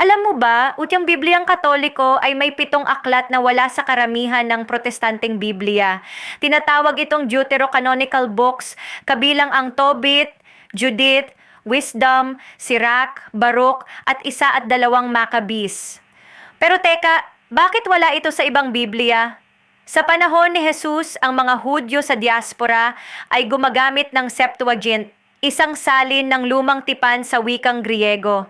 Alam mo ba, utyang Bibliang Katoliko ay may pitong aklat na wala sa karamihan ng protestanteng Biblia. Tinatawag itong Deuterocanonical books, kabilang ang Tobit, Judith, Wisdom, Sirach, Baruch, at isa at dalawang Maccabees. Pero teka, bakit wala ito sa ibang Biblia? Sa panahon ni Jesus, ang mga Hudyo sa diaspora ay gumagamit ng Septuagint, isang salin ng lumang tipan sa wikang Griego.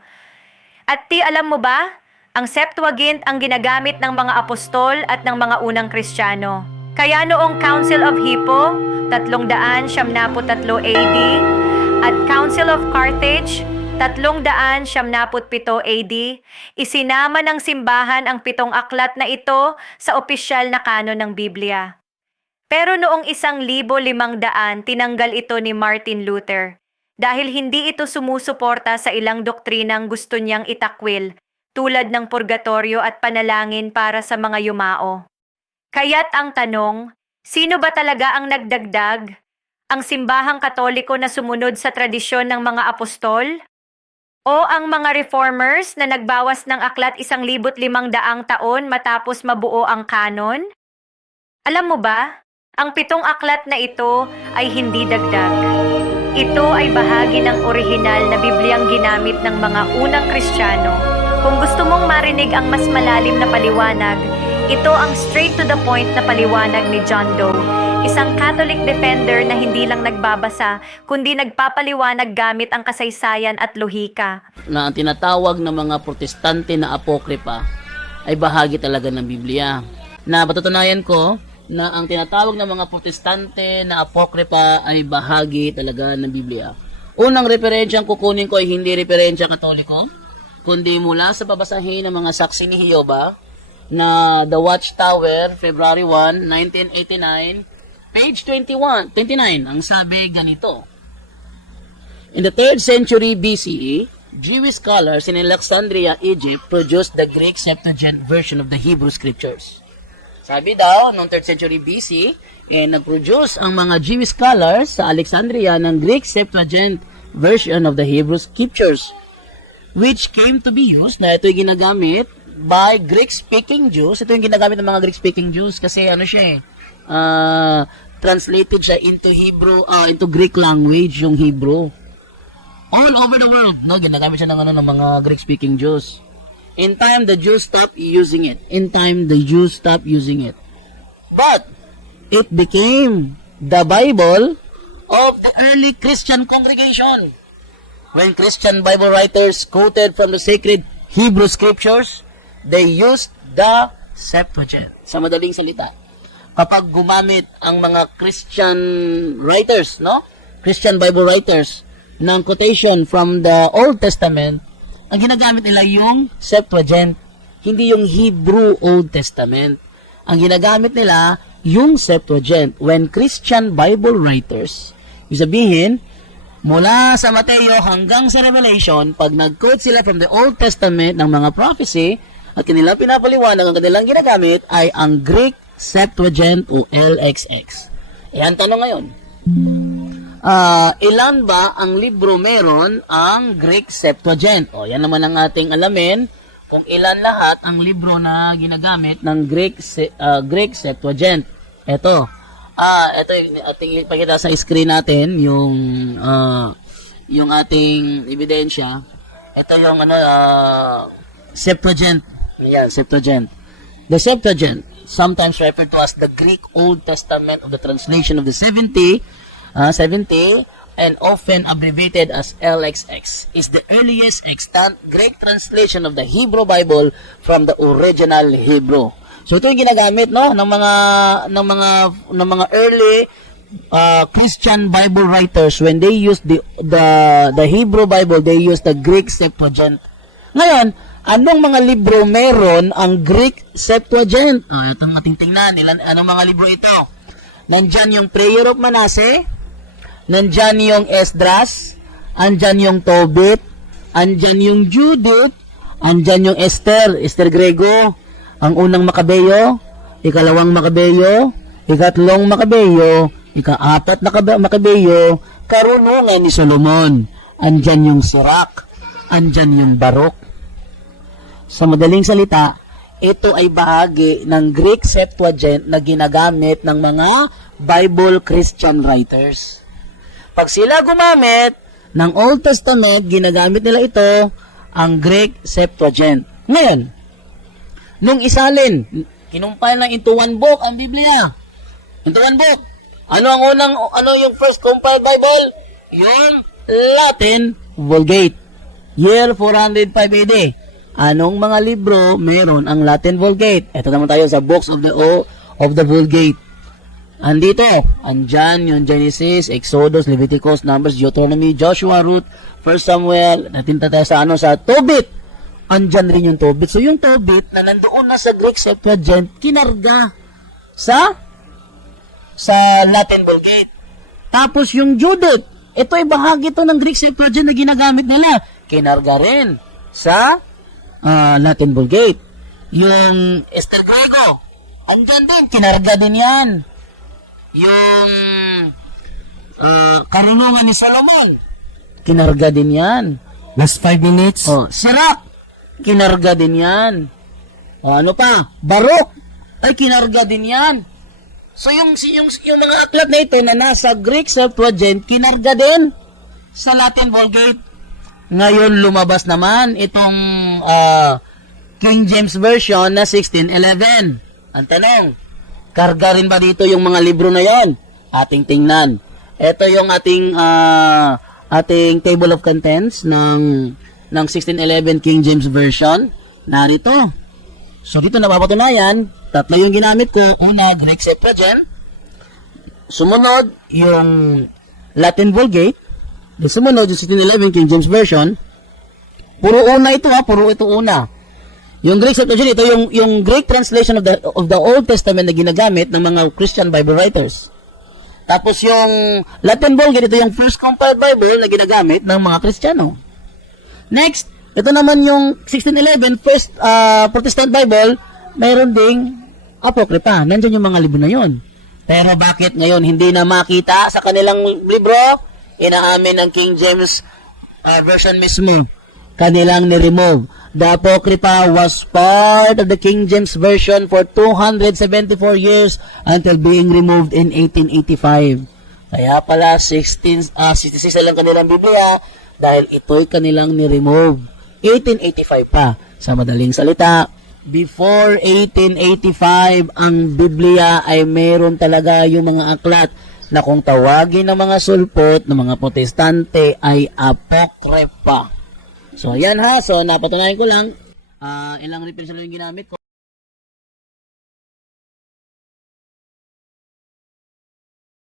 At ti alam mo ba, ang Septuagint ang ginagamit ng mga apostol at ng mga unang Kristiyano. Kaya noong Council of Hippo, 373 AD, at Council of Carthage, 377 AD, isinama ng simbahan ang pitong aklat na ito sa opisyal na kanon ng Biblia. Pero noong isang libo limang daan, tinanggal ito ni Martin Luther dahil hindi ito sumusuporta sa ilang doktrinang gusto niyang itakwil tulad ng purgatorio at panalangin para sa mga yumao. Kaya't ang tanong, sino ba talaga ang nagdagdag? Ang simbahang katoliko na sumunod sa tradisyon ng mga apostol? O ang mga reformers na nagbawas ng aklat isang libot limang daang taon matapos mabuo ang kanon? Alam mo ba, ang pitong aklat na ito ay hindi dagdag. Ito ay bahagi ng orihinal na Bibliang ginamit ng mga unang Kristiyano. Kung gusto mong marinig ang mas malalim na paliwanag, ito ang straight to the point na paliwanag ni John Doe, isang Catholic defender na hindi lang nagbabasa, kundi nagpapaliwanag gamit ang kasaysayan at lohika. na ang tinatawag ng mga protestante na apokripa ay bahagi talaga ng Biblia. Na patutunayan ko na ang tinatawag ng mga protestante na apokripa ay bahagi talaga ng Biblia. Unang referensya ang kukunin ko ay hindi referensya katoliko, kundi mula sa babasahin ng mga saksi ni Jehovah na The Watchtower, February 1, 1989, page 21, 29, ang sabi ganito. In the 3rd century BCE, Jewish scholars in Alexandria, Egypt, produced the Greek Septuagint version of the Hebrew Scriptures. Sabi daw, noong 3rd century BC, eh, nag-produce ang mga Jewish scholars sa Alexandria ng Greek Septuagint version of the Hebrew Scriptures, which came to be used, na ito yung ginagamit by Greek-speaking Jews. Ito yung ginagamit ng mga Greek-speaking Jews kasi ano siya eh, ah, translated siya into Hebrew, ah, into Greek language, yung Hebrew all over the world. No, ginagamit siya ng ano ng mga Greek-speaking Jews. In time, the Jews stopped using it. In time, the Jews stopped using it. But it became the Bible of the early Christian congregation. When Christian Bible writers quoted from the sacred Hebrew scriptures, they used the Septuagint. Sa madaling salita, kapag gumamit ang mga Christian writers, no? Christian Bible writers ng quotation from the Old Testament, ang ginagamit nila yung Septuagint, hindi yung Hebrew Old Testament. Ang ginagamit nila yung Septuagint. When Christian Bible writers, ibig sabihin, mula sa Mateo hanggang sa Revelation, pag nag-quote sila from the Old Testament ng mga prophecy, at kanilang pinapaliwanag ang kanilang ginagamit ay ang Greek Septuagint o LXX. Ayan tanong ngayon. Ah, ilan ba ang libro meron ang Greek Septuagint? O, yan naman ang ating alamin kung ilan lahat ang libro na ginagamit ng Greek ah, Greek Septuagint. Ito. Ah, ito yung ating ipakita sa screen natin yung ah, yung ating ebidensya. Ito yung ano ah, Septuagint. Ayan, Septuagint. The Septuagint, sometimes referred to as the Greek Old Testament of the translation of the 70, uh, 70, and often abbreviated as LXX, is the earliest extant Greek translation of the Hebrew Bible from the original Hebrew. So ito yung ginagamit no ng mga ng mga ng mga early uh, Christian Bible writers when they used the the the Hebrew Bible, they used the Greek Septuagint. Ngayon, anong mga libro meron ang Greek Septuagint? Ah, ito ang ating. Ilan, anong mga libro ito? Nandyan yung Prayer of Manasseh, nandyan yung Esdras, andyan yung Tobit, andyan yung Judith, andyan yung Esther, Esther Grego, ang unang Makabeyo, ikalawang Makabeyo, ikatlong Makabeyo, ikaapat na Kabe- Makabeyo, karunungan ni Solomon. Andyan yung Sirach, andyan yung Barok, Sa madaling salita, ito ay bahagi ng Greek Septuagint na ginagamit ng mga Bible Christian writers. Pag sila gumamit ng Old Testament, ginagamit nila ito ang Greek Septuagint. Ngayon, nung isalin, kinumpile na into one book ang Biblia. Into one book. Ano ang unang, ano yung first compiled Bible? Yung Latin Vulgate. Year 405 AD. Anong mga libro meron ang Latin Vulgate? Ito naman tayo sa books of the O of the Vulgate. Andito, andyan yung Genesis, Exodus, Leviticus, Numbers, Deuteronomy, Joshua, Ruth, 1 Samuel, natinta tayo sa ano, sa Tobit. Andyan rin yung Tobit. So yung Tobit na nandoon na sa Greek Septuagint, kinarga sa sa Latin Vulgate. Tapos yung Judith, ito ay bahagi to ng Greek Septuagint na ginagamit nila. Kinarga rin sa ah, Latin Vulgate. Yung Esther Grego, andyan din, kinarga din yan. Yung ah, Karunungan ni Solomon, kinarga din yan. Last five minutes. Oh, Sirach, kinarga din yan. O, ano pa? Barok, ay kinarga din yan. So yung, yung, yung mga aklat na ito na nasa Greek Septuagint, kinarga din sa Latin Vulgate. Ngayon lumabas naman itong ah, King James Version na 1611. Ang tanong, karga rin ba dito yung mga libro na yon? Ating tingnan. Ito yung ating ah, ating table of contents ng ng 1611 King James Version. Narito. So dito napapatunayan, tatlo yung ginamit ko. Una, Greek Septuagint. Sumunod, yung Latin Vulgate. Sumunod, yung 1611 King James Version. Puro una ito ha, puro ito una. Yung Greek Septuagint, ito yung, yung Greek translation of the, of the Old Testament na ginagamit ng mga Christian Bible writers. Tapos yung Latin Vulgate, ito yung first compiled Bible na ginagamit ng mga Kristiyano. Next, ito naman yung 1611 First ah, Protestant Bible, mayroon ding Apocrypha. Nandiyan yung mga libro na yon. Pero bakit ngayon hindi na makita sa kanilang libro? Inaamin ng King James ah, Version mismo. Kanilang ni-remove. The Apocrypha was part of the King James Version for 274 years until being removed in 1885. Kaya pala 16 ah 66 na lang kanilang Biblia dahil ito'y kanilang ni-remove. 1885 pa. Sa madaling salita, before 1885, ang Biblia ay meron talaga yung mga aklat na kung tawagin ng mga sulpot ng mga protestante ay apokrepa. So, ayan ha. So, napatunayan ko lang. ah ilang reference lang yung ginamit ko.